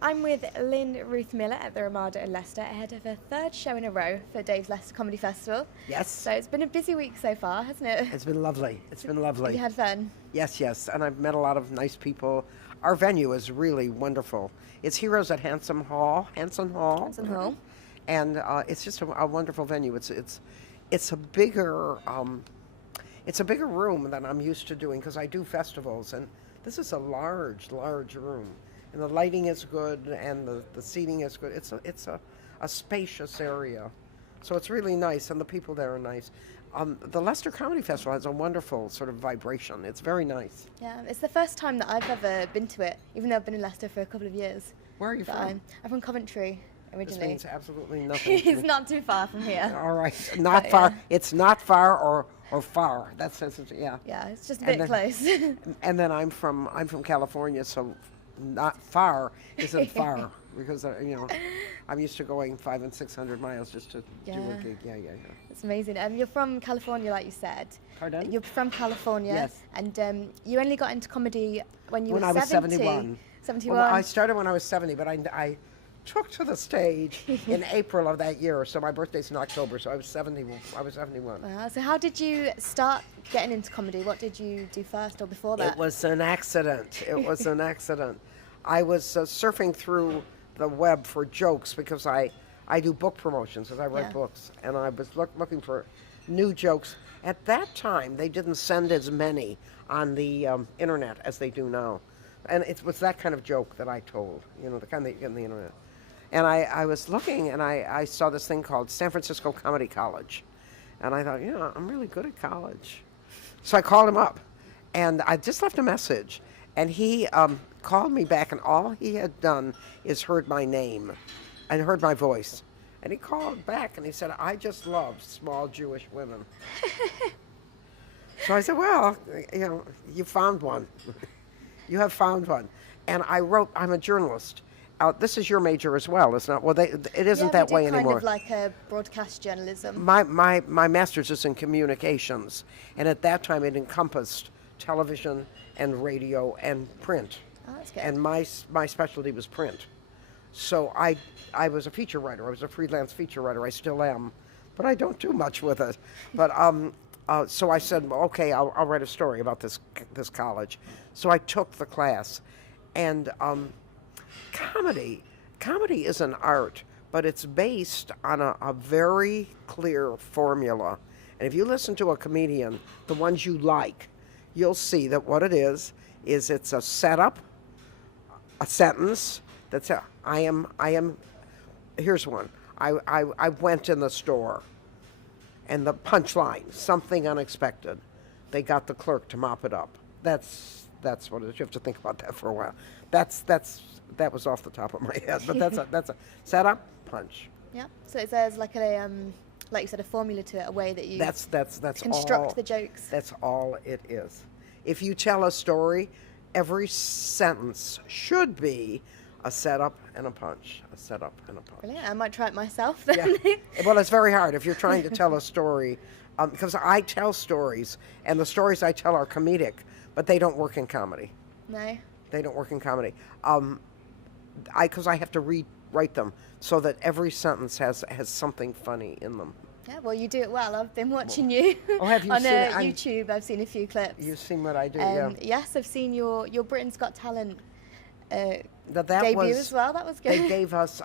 I'm with Lynn Ruth Miller at the Ramada in Leicester, ahead of her third show in a row for Dave's Leicester Comedy Festival. Yes. So it's been a busy week so far, hasn't it? It's been lovely. It's been lovely. Have you had fun? Yes. And I've met a lot of nice people. Our venue is really wonderful. It's Heroes at Hansom Hall. Hansom Hall. And it's just a wonderful venue. It's a bigger room than I'm used to doing because I do festivals, and this is a large room. And the lighting is good, and the seating is good. It's a spacious area, so it's really nice, and the people there are nice. The Leicester Comedy Festival has a wonderful sort of vibration. It's very nice. Yeah, it's the first time that I've ever been to it, even though I've been in Leicester for a couple of years. Where are you from? I'm from Coventry originally. This means absolutely nothing. It's not too far from here. All right, not far. Yeah. It's not far or far. That's yeah. Yeah, it's just a bit close. And then I'm from California, so not far isn't far because I'm used to going 500 and 600 miles just to do a gig. Yeah. It's amazing. You're from California, like you said. Pardon? You're from California. Yes. And you only got into comedy when you were 70. When I was 71. 71. Well, I started when I was 70, but I took to the stage in April of that year. So my birthday's in October, so I was 71. So how did you start getting into comedy? What did you do first or before that? It was an accident. I was surfing through the web for jokes because I do book promotions as I write books, and I was looking for new jokes. At that time, they didn't send as many on the internet as they do now. And it was that kind of joke that I told, the kind that you get on the internet. And I was looking, and I saw this thing called San Francisco Comedy College. And I thought, I'm really good at college. So I called him up, and I just left a message. And he called me back, and all he had done is heard my name and heard my voice. And he called back, and he said, I just love small Jewish women. So I said, well, you found one. You have found one. And I wrote, I'm a journalist. This is your major as well, isn't it? Well, it isn't that way anymore. kind of like a broadcast journalism. My master's is in communications, and at that time it encompassed television and radio and print. Oh, that's good. And my specialty was print. So I was a feature writer. I was a freelance feature writer. I still am, but I don't do much with it. But so I said, well, okay, I'll write a story about this college. So I took the class, and comedy is an art, but it's based on a very clear formula. And if you listen to a comedian, the ones you like, you'll see that what it is it's a setup, a sentence. That's it. I am. Here's one. I went in the store, and the punchline, something unexpected. They got the clerk to mop it up. That's what it is. You have to think about that for a while. That was off the top of my head, but that's a setup, punch. Yeah. So there's like like you said, a formula to it, a way that you that's construct all, the jokes. That's all it is. If you tell a story, every sentence should be a setup and a punch. A setup and a punch. Brilliant. I might try it myself then. Yeah. Well, it's very hard if you're trying to tell a story, because I tell stories, and the stories I tell are comedic, but they don't work in comedy. No. They don't work in comedy. Because I have to rewrite them so that every sentence has something funny in them. Yeah, well, you do it well. I've been watching you have you on seen it? YouTube. I've seen a few clips. You've seen what I do, yeah. Yes, I've seen your Britain's Got Talent that debut as well. That was good. They gave us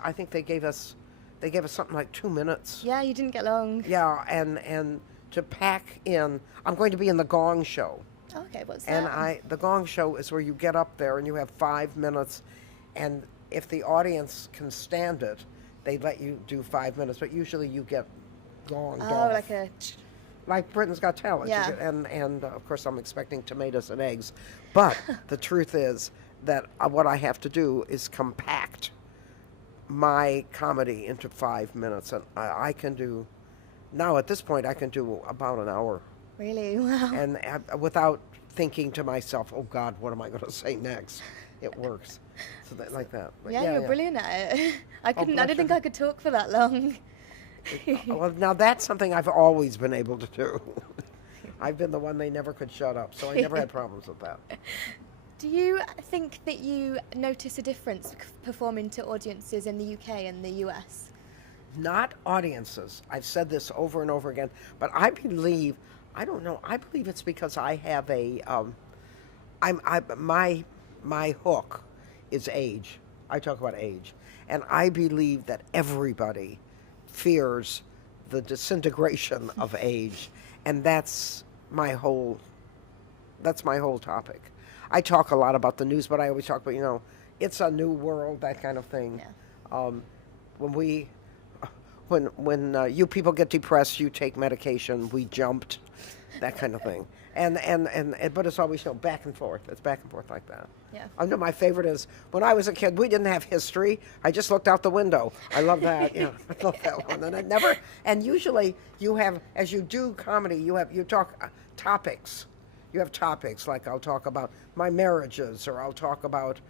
something like 2 minutes. Yeah, you didn't get long. Yeah, and to pack in, I'm going to be in the Gong Show. Okay, what's that? And the Gong Show is where you get up there and you have 5 minutes, and if the audience can stand it, they let you do 5 minutes, but usually you get gonged off. Like Britain's Got Talent. Yeah. And of course I'm expecting tomatoes and eggs. But the truth is that what I have to do is compact my comedy into 5 minutes. And I can do, now at this point, I can do about an hour. Really? Wow. And without thinking to myself, oh God, what am I going to say next? It works. So like that. But you're brilliant at it. I didn't think I could talk for that long. Well, now that's something I've always been able to do. I've been the one they never could shut up, so I never had problems with that. Do you think that you notice a difference performing to audiences in the UK and the US? Not audiences. I've said this over and over again, but I believe, I don't know, I believe it's because I have my hook is age. I talk about age. And I believe that everybody fears the disintegration of age. And that's my whole topic. I talk a lot about the news, but I always talk about, it's a new world, that kind of thing. Yeah. When you people get depressed, you take medication. We jumped, that kind of thing. But it's always back and forth. It's back and forth like that. Yeah. I know my favorite is when I was a kid. We didn't have history. I just looked out the window. I love that. I love that one. And I never. And usually you have, as you do comedy, you talk topics. You have topics like I'll talk about my marriages, or I'll talk about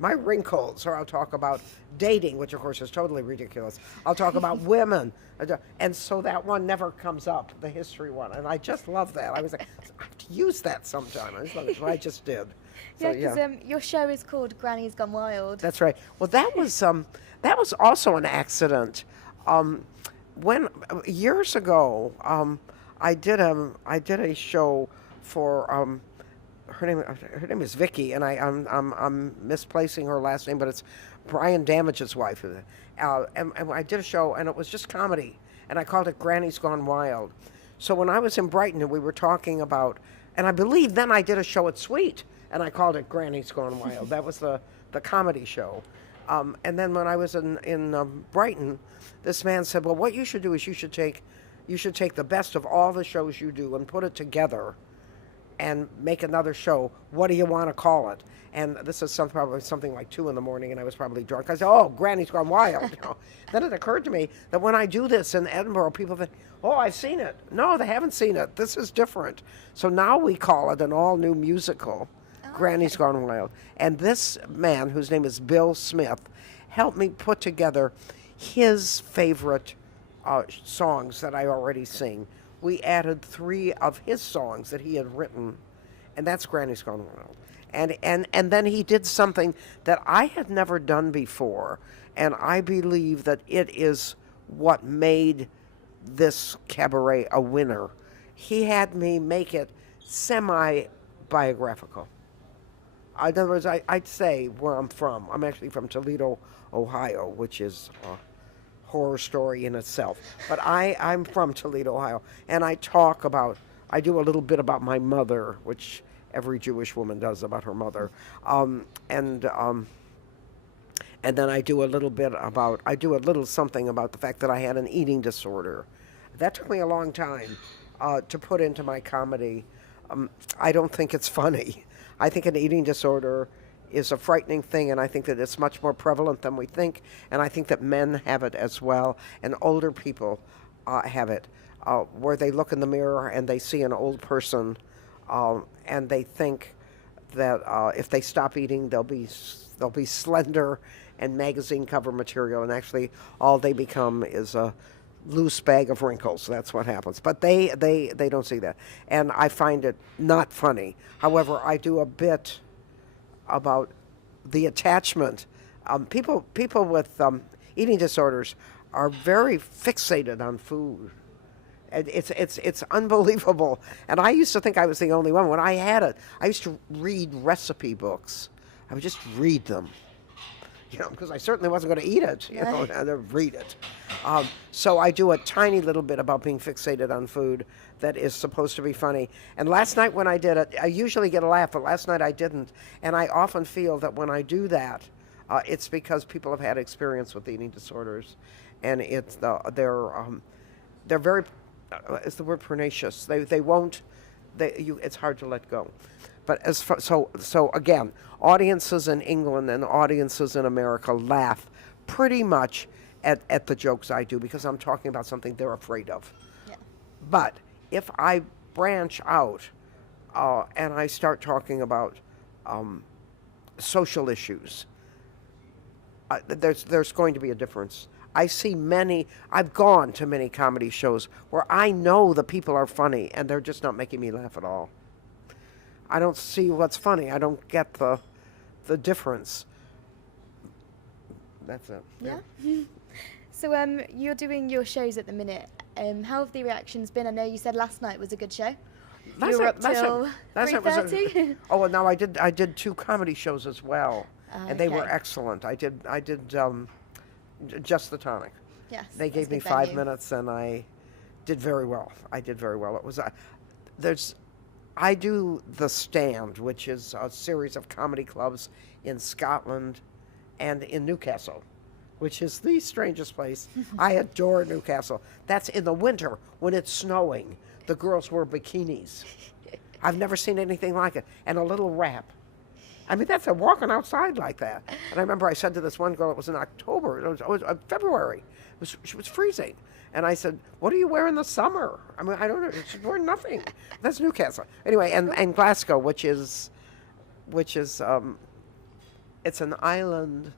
my wrinkles, or I'll talk about dating, which of course is totally ridiculous. I'll talk about women, and so that one never comes up, the history one, and I just love that. I was like, I have to use that sometime. I just love it. I just did. So, Yeah, because your show is called Granny's Gone Wild. That's right. Well, that was also an accident. When years ago, I did a show for her name is Vicky, and I'm misplacing her last name, but it's Brian Damage's wife. And I did a show, and it was just comedy, and I called it Granny's Gone Wild. So when I was in Brighton, and we were talking about, and I believe then I did a show at Sweet, and I called it Granny's Gone Wild. That was the comedy show. And then when I was in Brighton, this man said, well, what you should do is you should take the best of all the shows you do and put it together and make another show. What do you want to call it? And this is probably something like 2 a.m, and I was probably drunk. I said, oh, Granny's Gone Wild. Then it occurred to me that when I do this in Edinburgh, people think, oh, I've seen it. No, they haven't seen it. This is different. So now we call it an all-new musical, Granny's Gone Wild. And this man, whose name is Bill Smith, helped me put together his favorite songs that I already sing. We added 3 of his songs that he had written, and that's Granny's Gone Wild. And then he did something that I had never done before, and I believe that it is what made this cabaret a winner. He had me make it semi-biographical. In other words, I'd say where I'm from. I'm actually from Toledo, Ohio, which is horror story in itself. But I'm from Toledo, Ohio, and I do a little bit about my mother, which every Jewish woman does about her mother, and then I do a little something about the fact that I had an eating disorder. That took me a long time to put into my comedy. I don't think it's funny. I think an eating disorder is a frightening thing, and I think that it's much more prevalent than we think, and I think that men have it as well, and older people have it, where they look in the mirror and they see an old person, and they think that if they stop eating, they'll be slender and magazine cover material, and actually all they become is a loose bag of wrinkles. That's what happens. But they don't see that, and I find it not funny. However, I do a bit about the attachment. People with eating disorders are very fixated on food. And it's unbelievable. And I used to think I was the only one. When I had it, I used to read recipe books. I would just read them, because I certainly wasn't going to eat it. I'd read it. So I do a tiny little bit about being fixated on food that is supposed to be funny. And last night when I did it, I usually get a laugh, but last night I didn't. And I often feel that when I do that, it's because people have had experience with eating disorders, and they're very, is the word pernicious? It's hard to let go. But so again, audiences in England and audiences in America laugh pretty much at the jokes I do, because I'm talking about something they're afraid of. Yeah. But if I branch out and I start talking about social issues, there's going to be a difference. I've gone to many comedy shows where I know the people are funny and they're just not making me laugh at all. I don't see what's funny. I don't get the difference. That's it. Yeah. So you're doing your shows at the minute. How have the reactions been? I know you said last night was a good show. You were up till last night was 3:30. oh well, no, I did 2 comedy shows as well, and they were Okay. excellent. I did Just the Tonic. Yes. They that's gave a me good 5 venue. minutes, and I did very well. It was I do The Stand, which is a series of comedy clubs in Scotland and in Newcastle, which is the strangest place. I adore Newcastle. That's in the winter when it's snowing. The girls wear bikinis. I've never seen anything like it. And a little rap. I mean, that's a walking outside like that. And I remember I said to this one girl, it was in October, it was February. She was freezing. And I said, what do you wear in the summer? I mean, I don't know. She's wearing nothing. That's Newcastle. Anyway, and Glasgow, which is it's an island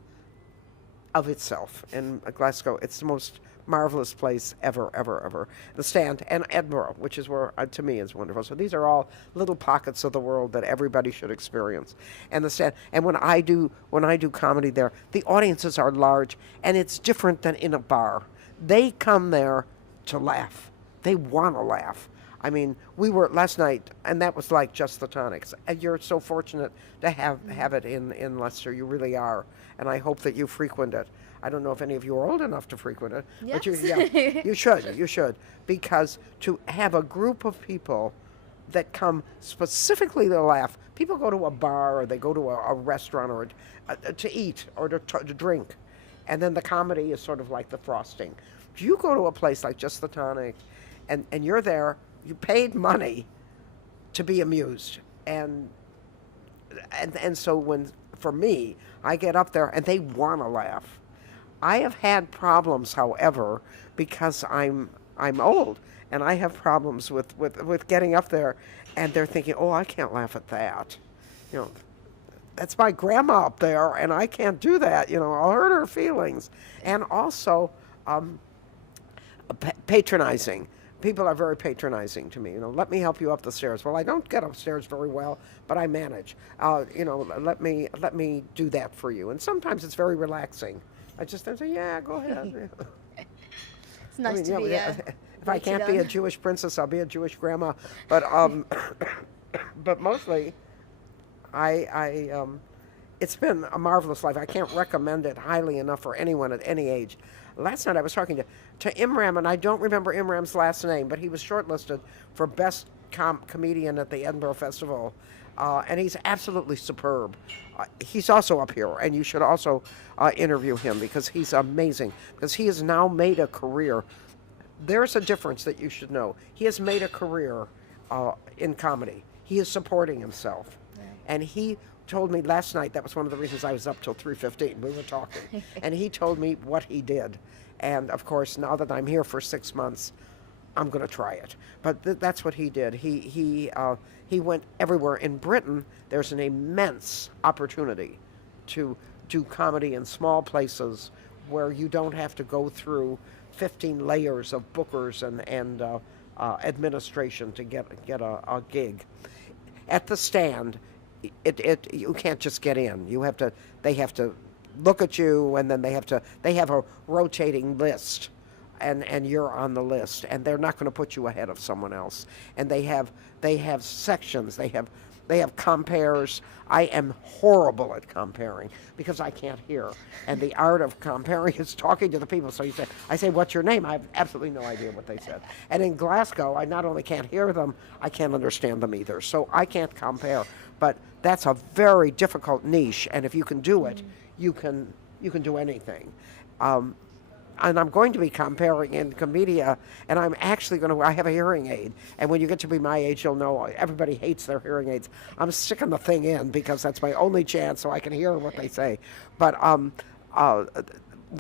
of itself. In Glasgow, it's the most marvelous place ever, ever, ever. The Stand, and Edinburgh, which is where, to me, is wonderful. So these are all little pockets of the world that everybody should experience. And the Stand, and when I do comedy there, the audiences are large, and it's different than in a bar. They come there to laugh. They want to laugh. I mean, we were last night, and that was like Just the Tonics. And you're so fortunate to have it in Leicester. You really are. And I hope that you frequent it. I don't know if any of you are old enough to frequent it, but you should, because to have a group of people that come specifically to laugh. People go to a bar or they go to a restaurant or to eat or to drink, and then the comedy is sort of like the frosting. If you go to a place like Just the Tonic, and you're there, you paid money to be amused, and so for me, I get up there and they want to laugh. I have had problems, however, because I'm old, and I have problems with getting up there, and they're thinking, oh, I can't laugh at that. You know, that's my grandma up there, and I can't do that. You know, I'll hurt her feelings. And also, patronizing. People are very patronizing to me. You know, let me help you up the stairs. Well, I don't get upstairs very well, but I manage. You know, let me do that for you. And sometimes it's very relaxing. I just say, yeah, go ahead. It's nice to be. If I can't be a Jewish princess, I'll be a Jewish grandma. But but mostly, it's been a marvelous life. I can't recommend it highly enough for anyone at any age. Last night I was talking to Imran, and I don't remember Imran's last name, but he was shortlisted for Best Comedian at the Edinburgh Festival, and he's absolutely superb. He's also up here, and you should also interview him because he's amazing, because he has now made a career. There's a difference that you should know. He has made a career in comedy. He is supporting himself. Right. And he told me last night, that was one of the reasons I was up till 3:15. We were talking. And he told me what he did. And of course, now that I'm here for 6 months, I'm going to try it. But that's what he did. He went everywhere. In Britain, there's an immense opportunity to do comedy in small places where you don't have to go through 15 layers of bookers and administration to get a gig. At the Stand, you can't just get in. They have to look at you, and then they have a rotating list, and you're on the list, and they're not going to put you ahead of someone else. And they have sections. They have compares. I am horrible at comparing because I can't hear. And the art of comparing is talking to the people. So I say, what's your name? I have absolutely no idea what they said. And in Glasgow, I not only can't hear them, I can't understand them either. So I can't compare. But that's a very difficult niche. And if you can do it, you can do anything. And I'm going to be comparing in Comedia, and I'm actually I have a hearing aid, and when you get to be my age, you'll know everybody hates their hearing aids. I'm sticking the thing in because that's my only chance so I can hear what they say. But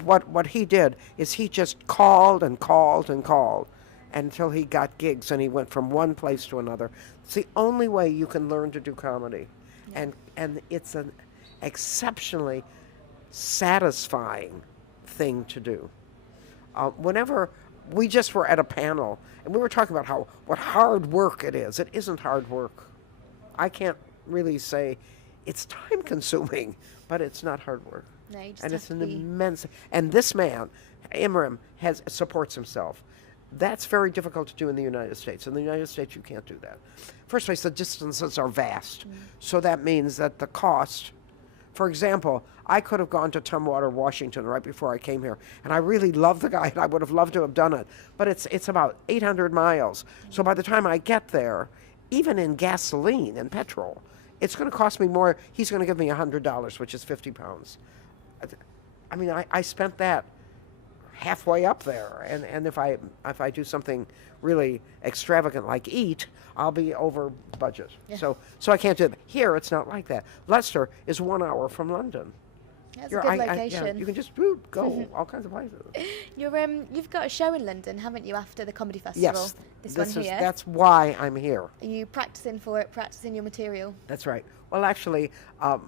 what he did is he just called and called and called until he got gigs, and he went from one place to another. It's the only way you can learn to do comedy, and it's an exceptionally satisfying thing to do. Whenever we just were at a panel and we were talking about what hard work it is. It isn't hard work. I can't really say it's time consuming, but it's not hard work. No, you just And have it's to an be. immense, and this man, Imran, supports himself. That's very difficult to do in the United States. In the United States, you can't do that. First place, the distances are vast. So that means that the cost, for example, I could have gone to Tumwater, Washington right before I came here, and I really love the guy, and I would have loved to have done it. But it's about 800 miles. So by the time I get there, even in gasoline and petrol, it's going to cost me more. He's going to give me $100, which is 50 pounds. I mean, I spent that halfway up there, and if I do something really extravagant like eat, I'll be over budget. Yeah. So I can't do it. Here, it's not like that. Leicester is 1 hour from London. That's a good location. Yeah, you can just go all kinds of places. You've got a show in London, haven't you, after the comedy festival? Yes, This one here. that's why I'm here. Are you practicing for it, practicing your material? That's right. Well, actually, I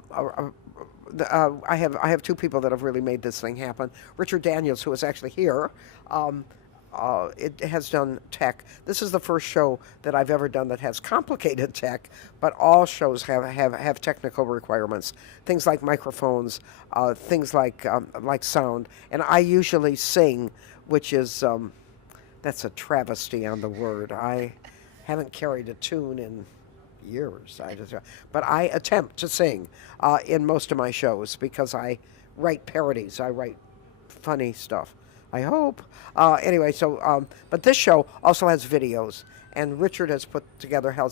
have two people that have really made this thing happen. Richard Daniels, who is actually here, it has done tech. This is the first show that I've ever done that has complicated tech, but all shows have technical requirements. Things like microphones, things like sound, and I usually sing, which is that's a travesty on the word. I haven't carried a tune in years. But I attempt to sing in most of my shows because I write parodies. I write funny stuff. I hope. Anyway, but this show also has videos, and Richard has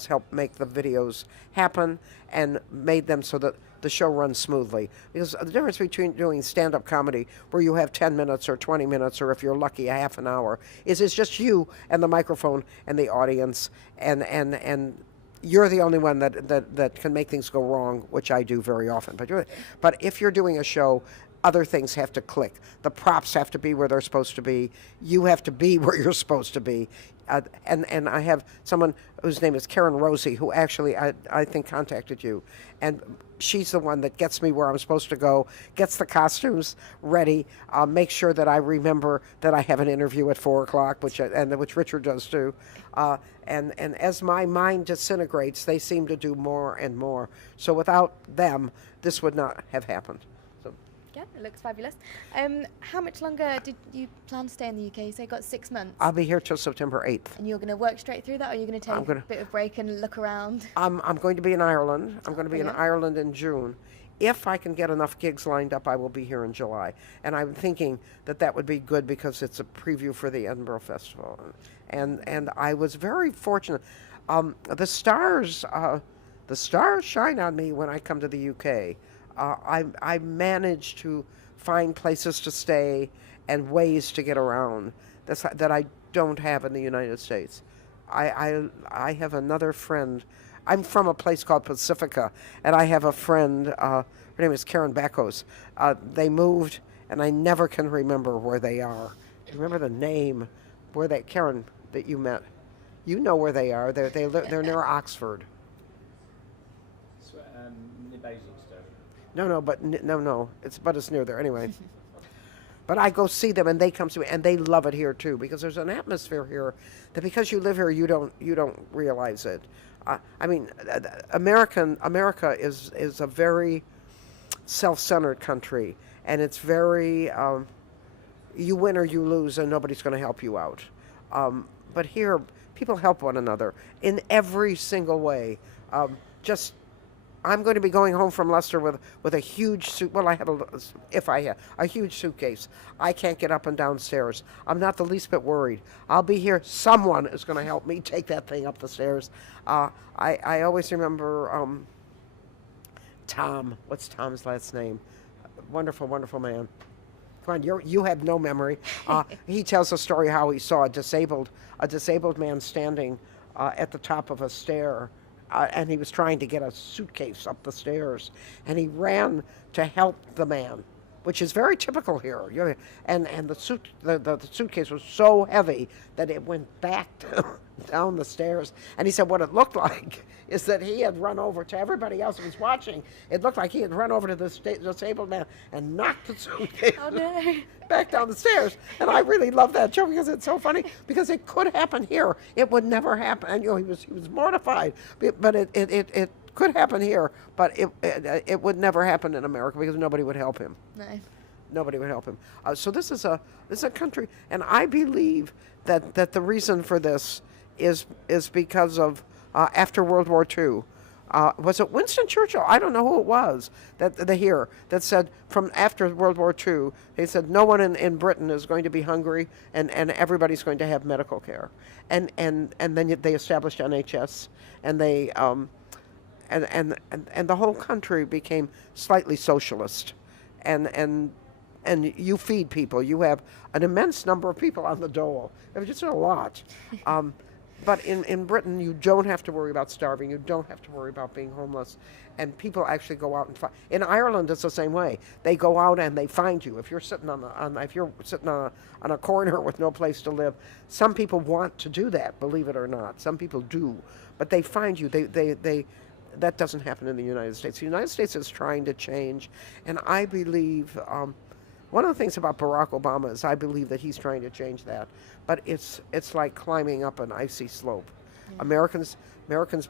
helped make the videos happen and made them so that the show runs smoothly. Because the difference between doing stand-up comedy, where you have 10 minutes or 20 minutes, or if you're lucky, a half an hour, is it's just you and the microphone and the audience, and you're the only one that can make things go wrong, which I do very often. But if you're doing a show, other things have to click. The props have to be where they're supposed to be. You have to be where you're supposed to be. And I have someone whose name is Karen Rosie, who actually I think contacted you. And she's the one that gets me where I'm supposed to go, gets the costumes ready, makes sure that I remember that I have an interview at 4 o'clock, which Richard does too. And as my mind disintegrates, they seem to do more and more. So without them, this would not have happened. Yeah, it looks fabulous. How much longer did you plan to stay in the UK? You say you got 6 months. I'll be here till September 8th. And you're going to work straight through that, or are you going to take a bit of break and look around? I'm going to be in Ireland. I'm going to be in Ireland in June. If I can get enough gigs lined up, I will be here in July. And I'm thinking that would be good because it's a preview for the Edinburgh Festival. And I was very fortunate. The stars shine on me when I come to the UK. I managed to find places to stay and ways to get around that I don't have in the United States. I have another friend. I'm from a place called Pacifica, and I have a friend. Her name is Karen Backos. They moved, and I never can remember where they are. Remember the name? Karen, that you met? You know where they are. They're near Oxford. So, near Basingstoke. No. It's near there anyway. But I go see them, and they come to me, and they love it here too, because there's an atmosphere here that because you live here, you don't realize it. I mean, America is a very self-centered country, and it's very you win or you lose, and nobody's going to help you out. But here, people help one another in every single way. I'm going to be going home from Leicester with a huge suit. Well, I have a huge suitcase. I can't get up and down stairs. I'm not the least bit worried. I'll be here. Someone is going to help me take that thing up the stairs. I always remember Tom. What's Tom's last name? Wonderful, wonderful man. Come on, you have no memory. He tells a story how he saw a disabled man standing at the top of a stair. And he was trying to get a suitcase up the stairs, and he ran to help the man, which is very typical here. And the suitcase was so heavy that it went back down the stairs. And he said what it looked like is that he had run over to everybody else who was watching. It looked like he had run over to this disabled man and knocked the suitcase back down the stairs. And I really love that joke because it's so funny, because it could happen here. It would never happen. And he was mortified, but it could happen here, but it would never happen in America because nobody would help him. No. Nobody would help him. So this is a country, and I believe that the reason for this is because of after World War II. Was it Winston Churchill? I don't know who it was that said from after World War II, they said no one in Britain is going to be hungry, and everybody's going to have medical care, and then they established NHS, and they and the whole country became slightly socialist, and you feed people. You have an immense number of people on the dole. It's just a lot. But in Britain, you don't have to worry about starving. You don't have to worry about being homeless. And people actually go out and find. In Ireland, it's the same way. They go out and they find you. If you're sitting on a corner with no place to live, some people want to do that. Believe it or not, some people do. But they find you. That doesn't happen in the United States. The United States is trying to change, and I believe. One of the things about Barack Obama is I believe that he's trying to change that, but it's like climbing up an icy slope. Americans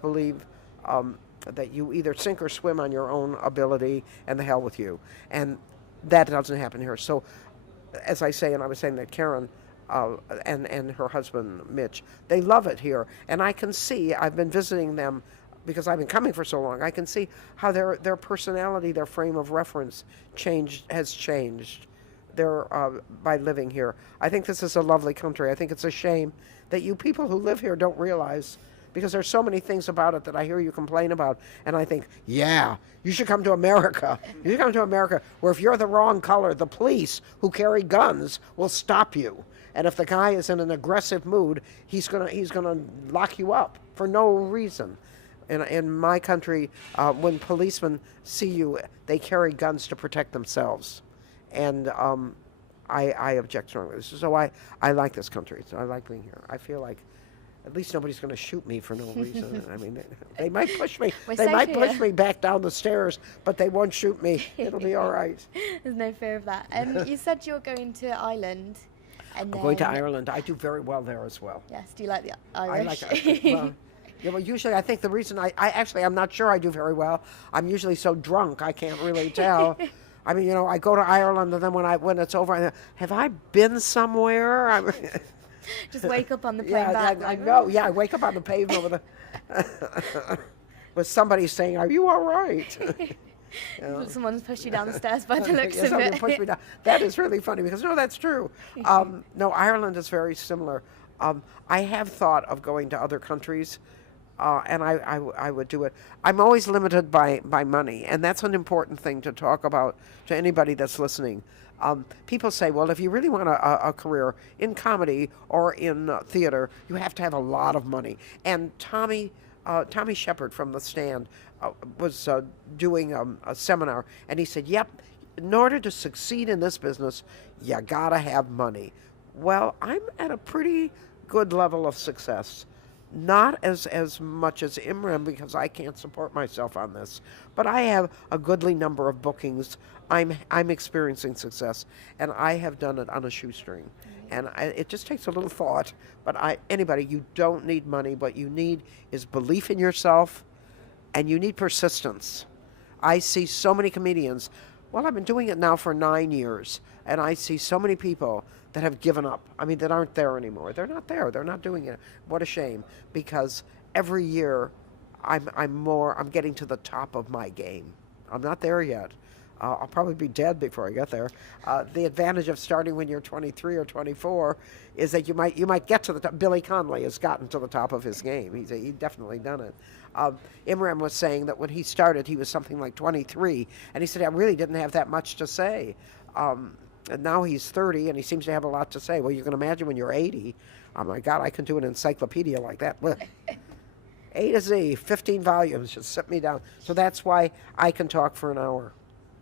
believe that you either sink or swim on your own ability, and the hell with you, and that doesn't happen here. So, as I say, and I was saying that Karen and her husband Mitch, they love it here, and I can see. I've been visiting them. Because I've been coming for so long, I can see how their personality, their frame of reference has changed by living here. I think this is a lovely country. I think it's a shame that you people who live here don't realize, because there's so many things about it that I hear you complain about, and I think, yeah, you should come to America. You should come to America, where if you're the wrong color, the police who carry guns will stop you. And if the guy is in an aggressive mood, he's gonna lock you up for no reason. In my country, when policemen see you, they carry guns to protect themselves. And I object strongly. So I like this country. So I like being here. I feel like at least nobody's going to shoot me for no reason. I mean, they might push me. They might push me back down the stairs, but they won't shoot me. It'll be all right. There's no fear of that. You said you're going to Ireland. I'm going to Ireland. I do very well there as well. Yes. Do you like the Irish? I like it. Well, yeah, well, usually I think the reason I'm not sure I do very well. I'm usually so drunk I can't really tell. I mean, I go to Ireland, and then when it's over, I think, have I been somewhere? Just wake up on the plane back. I know. Yeah, I wake up on the pavement with somebody saying, "Are you all right?" Someone's pushed you down the stairs by the looks of it. Pushed me down. That is really funny because no, that's true. No, Ireland is very similar. I have thought of going to other countries. And I would do it. I'm always limited by money, and that's an important thing to talk about to anybody that's listening. People say, well, if you really want a career in comedy or in theater, you have to have a lot of money. And Tommy Shepard from The Stand was doing a seminar, and he said, yep, in order to succeed in this business, you gotta have money. Well, I'm at a pretty good level of success. Not as much as Imran, because I can't support myself on this, but I have a goodly number of bookings. I'm experiencing success, and I have done it on a shoestring, and it just takes a little thought. But anybody, you don't need money. What you need is belief in yourself, and you need persistence. I see so many comedians. Well, I've been doing it now for 9 years, and I see so many people that have given up. I mean, that aren't there anymore. They're not there. They're not doing it. What a shame, because every year I'm getting to the top of my game. I'm not there yet. I'll probably be dead before I get there. The advantage of starting when you're 23 or 24 is that you might get to the top. Billy Connolly has gotten to the top of his game. He's definitely done it. Imran was saying that when he started, he was something like 23, and he said, I really didn't have that much to say. And now he's 30, and he seems to have a lot to say. Well, you can imagine when you're 80. Oh, my God, I can do an encyclopedia like that. A to Z, 15 volumes, just sit me down. So that's why I can talk for an hour.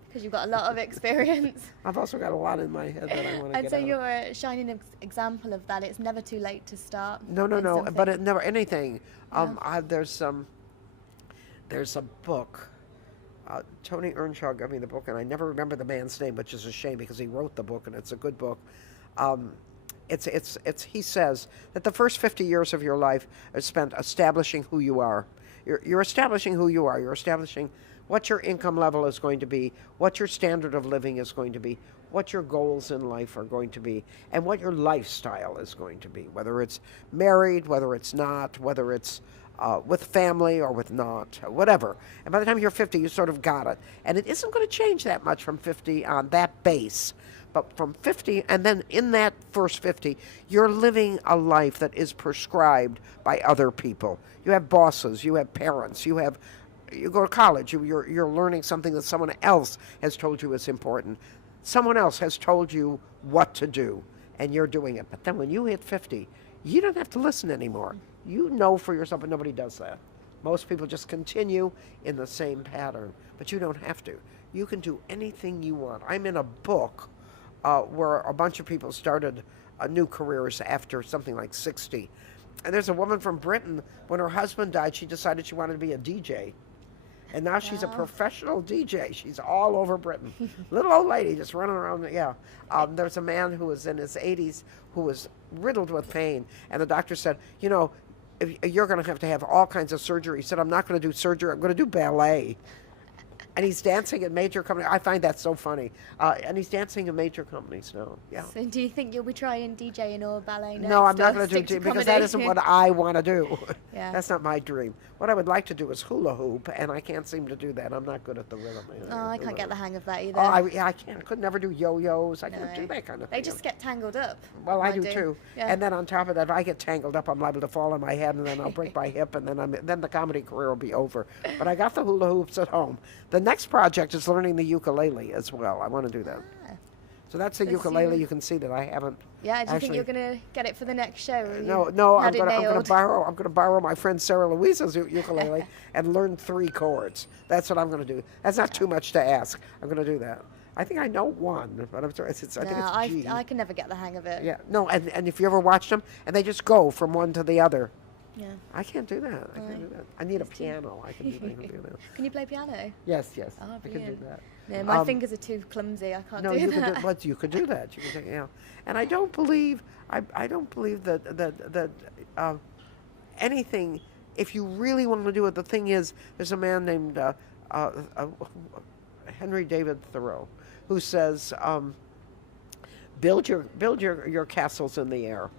Because you've got a lot of experience. I've also got a lot in my head that I want to get And so out. You're a shining example of that. It's never too late to start. No, but it never anything. There's a book. Tony Earnshaw gave me the book, and I never remember the man's name, which is a shame because he wrote the book, and it's a good book. He says that the first 50 years of your life are spent establishing who you are. You're establishing who you are. You're establishing what your income level is going to be, what your standard of living is going to be, what your goals in life are going to be, and what your lifestyle is going to be, whether it's married, whether it's not, whether it's with family or with not, whatever. And by the time you're 50, you sort of got it. And it isn't going to change that much from 50 on that base. But from 50, and then in that first 50, you're living a life that is prescribed by other people. You have bosses, you have parents, you go to college, you're learning something that someone else has told you is important. Someone else has told you what to do, and you're doing it. But then when you hit 50, you don't have to listen anymore. You know for yourself, but nobody does that. Most people just continue in the same pattern, but you don't have to. You can do anything you want. I'm in a book where a bunch of people started new careers after something like 60. And there's a woman from Britain, when her husband died, she decided she wanted to be a DJ. And now she's a professional DJ. She's all over Britain. Little old lady just running around. Yeah. There's a man who was in his 80s who was riddled with pain. And the doctor said, you know, you're going to have all kinds of surgery. He said, I'm not going to do surgery. I'm going to do ballet. And he's dancing at major companies. I find that so funny. And he's dancing in major companies now. Yeah. So do you think you'll be trying DJing or ballet next? No, I'm not going to do because that isn't what I want to do. Yeah. That's not my dream. What I would like to do is hula hoop, and I can't seem to do that. I'm not good at the rhythm. Oh, I can't get the hang of that either. Oh, I can't. I could never do yo-yos. I can't do that kind of thing. They just get tangled up. Well, I do too. Yeah. And then on top of that, if I get tangled up, I'm liable to fall on my head, and then I'll break my hip, and then the comedy career will be over. But I got the hula hoops at home. The next project is learning the ukulele as well. I want to do that. So that's the ukulele. You can see that I haven't. Yeah. Do you think you're gonna get it for the next show? No. I'm gonna borrow my friend Sarah Louisa's ukulele and learn 3 chords. That's what I'm gonna do. That's not too much to ask. I'm gonna do that. I think I know one, but I'm sorry. I think it's G. I can never get the hang of it. Yeah. No. And if you ever watched them, and they just go from one to the other. Yeah. I can't do that. I can't do that. I need a piano. I can do that. Can you play piano? Yes. Oh, I can do that. No, my fingers are too clumsy. I can't do that. No, you can do. But you could do that. You can take, And I don't believe. I don't believe that anything. If you really want to do it, the thing is, there's a man named Henry David Thoreau, who says, build your castles in the air.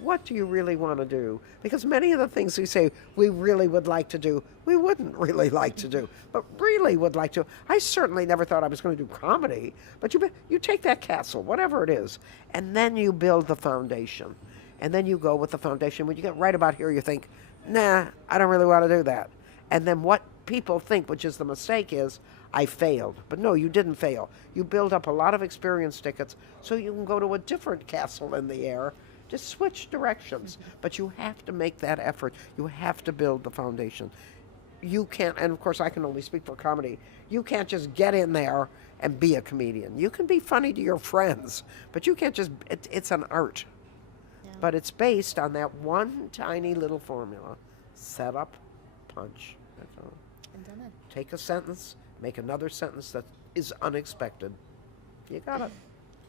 What do you really want to do? Because many of the things we say we really would like to do, we wouldn't really like to do, but really would like to. I certainly never thought I was going to do comedy, but you take that castle, whatever it is, and then you build the foundation. And then you go with the foundation. When you get right about here, you think, nah, I don't really want to do that. And then what people think, which is the mistake, is, I failed. But no, you didn't fail. You build up a lot of experience tickets so you can go to a different castle in the air. Just switch directions. But you have to make that effort. You have to build the foundation. You can't, and of course I can only speak for comedy, you can't just get in there and be a comedian. You can be funny to your friends, but you can't just, it's an art. Yeah. But it's based on that one tiny little formula. Set up, punch. That's all. And done it. Take a sentence, make another sentence that is unexpected. You got it.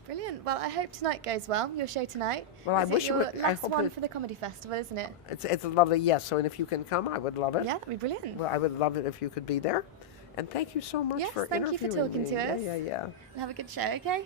Brilliant. Well, I hope tonight goes well. Your show tonight. Well, I wish it it would. Last one for the comedy festival, isn't it? It's lovely. Yes. So, and if you can come, I would love it. Yeah, that'd be brilliant. Well, I would love it if you could be there. And thank you so much for interviewing me. Yes, thank you for talking to us. Yeah. And have a good show. Okay.